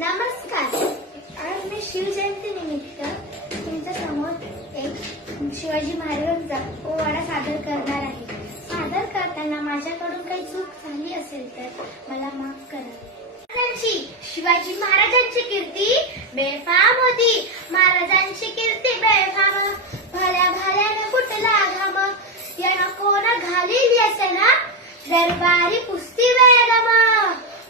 नमस्कार. आज मी शिवजयंती निमित्त तुमच्या समोर एक शिवाजी महाराजांचा पोवाडा सादर करणार आहे. सादर करताना माझ्याकडून काही चूक झाली असेल तर मला माफ करा. शिवाजी महाराजांची कीर्ती बेफाम होती. महाराजांची कीर्ती बेफाम. भल्या भाल्याने कुठला घाम यानं कोण घालीली असे ना दरबारी कुस्ती बेगम.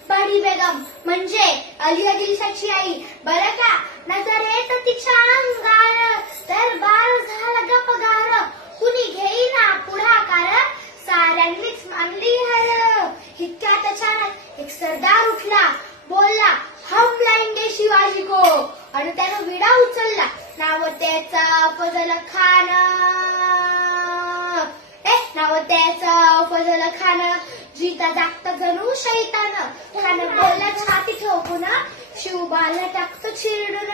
बडी बेगम म्हणजे अली आदिलशाची आई बरं का. नजरेत तिच्या अंगार दरबार झाला गपगार. कुणी घेईना पुढाकार साऱ्यांनीच मानली हर. इतक्यात अचानक एक सरदार उठला, बोलला हम लाएंगे शिवाजी को. आणि त्यानं विडा उचलला. नाव त्याचा फजल खान. नाव त्याचा फजल खान. जीता जागता जणू शैतान. त्यानं बोलला छाती ठोकून, शिवबाला टाकतो चिरडून.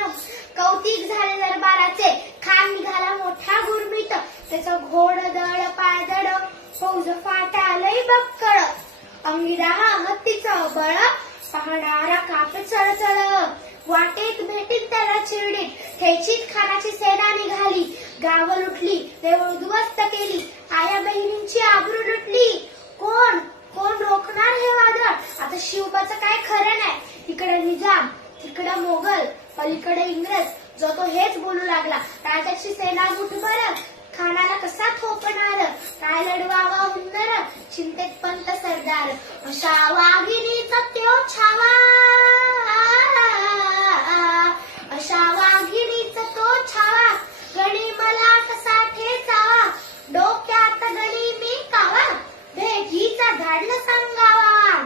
कौतिक झाले दरबाराचे, खान निघाला मोठा गुरमीत. त्याचं घोड दळ पायदळ, फौज फाटालय बक्कळ. अंगिरा हत्तीचं बळ, पाहणारा काप चळचळ. वाटेत भेटीत त्याला चिरडीत, खेचीत खानाची सेना निघाली. गाव लुटली, देऊळ उद्ध्वस्त केली, आया बहिणींची आबरू लुटली. कोण कोण रोखणार हे वादळ. आता शिवबाचं काय खरं नाही. तिकडे निजाम, तिकडे मोगल, पलीकडे इंग्रज. जो तो हेच बोलू लागला. राजाची सेना गुटभर, खानाला कसा थोपणार. काय लढवावा हुन्नर, चिंतेत पंत सरदार. अशा वाघिणीचा त्यो छावा, अशा वाघिणीचा तो छावा. गणी मला कसा ठेचावा, डोक्यात गणी मी कावा. भेटीचा धाडलं सांगावा.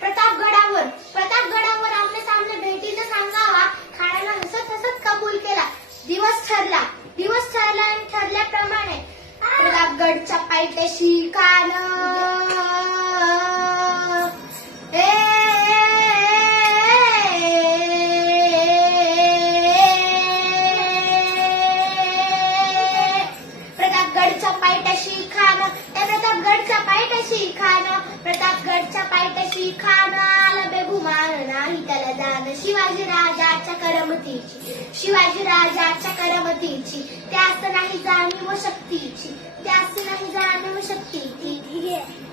प्रतापगडावर आमने सामने भेटीचं सांगावा. खानाला हसत हसत कबूल केला. दिवस ठरला आणि ठरल्याप्रमाणे प्रतापगडच्या पायथ्याशी खान. प्रतापगडच्या पायथ्याशी खान. प्रतापगडच्या पायथ्याशी खान. प्रतापगडच्या पायथ्याशी खान. आला बेगुमान नाही त्याला जाण. शिवाजी राजाच्या करमतीची, शिवाजी राजाच्या करमतीची. त्यास नाही जाणीव शक्तीची, त्यास नाही जाणीव शक्तीची.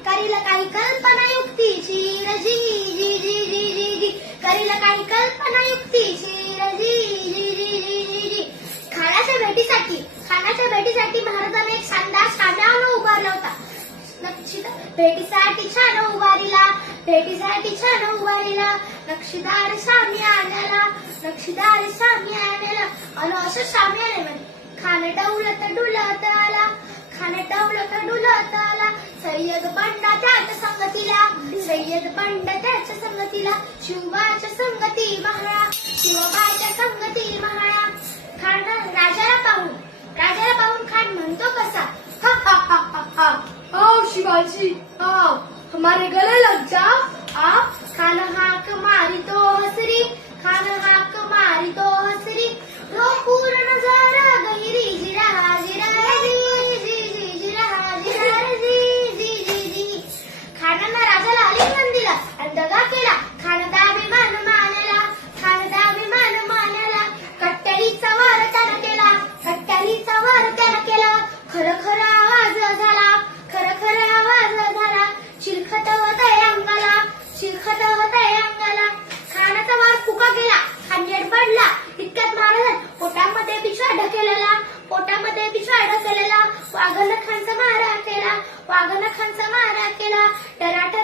करील काही कल्पना युक्तीची. रजी जी जी जी जी जी. करील काही कल्पना युक्तीची. रजी जी जी जी जी. खानाच्या भेटीसाठी महाराजांनी एक शानदार साम्यानं उभारला होता. भेटीसाठी छान उभारीला, भेटीसाठी छान उभारीला. नक्षीदार साम्याला, नक्षीदार साम्याला. आणि असं साम्याने म्हणे खान डौलत डुलत आला, खान डौलत डुलत आला. सय्यद बंडा त्याच्या संगतीला, सय्यद बंडा त्याच्या संगतीला. शिवबाच्या संगती महाळा, शिवबाच्या संगती महाळा. खान राजाला पाहून खान म्हणतो कसा, हा हा हा हा हा. ओ शिवाजी, हमारे गले लग जाओ आप. खान हाक मारी तो हसरी, खान हाक मारी तो हसरी. रो पूर्ण जरा गहिरी जिरा जिरा जी जी जी जिरा जिरा जी जी जी जी. खानानं राजाला आलिंगन दिला आणि दगा केला. खान दाभिमान मानला, खान दाभिमान मानला. कट्ट्यालीचा वार त्यानं केला, कट्ट्यालीचा वार त्यानं केला. खरं खरं आवाज झाला, खरं खरं आवाज झाला. चिलखत होतंय अंगाला, चिलखत होतंय अंगाला. खानाचा वार फुका गेला, खान पडला. इतक्यात महाराज पोटामध्ये पिशव्या ढकलला, पोटामध्ये पिशव्या ढकलला. वाघन खानचा मारा केला, वाघन खानचा मारा केला. टराटर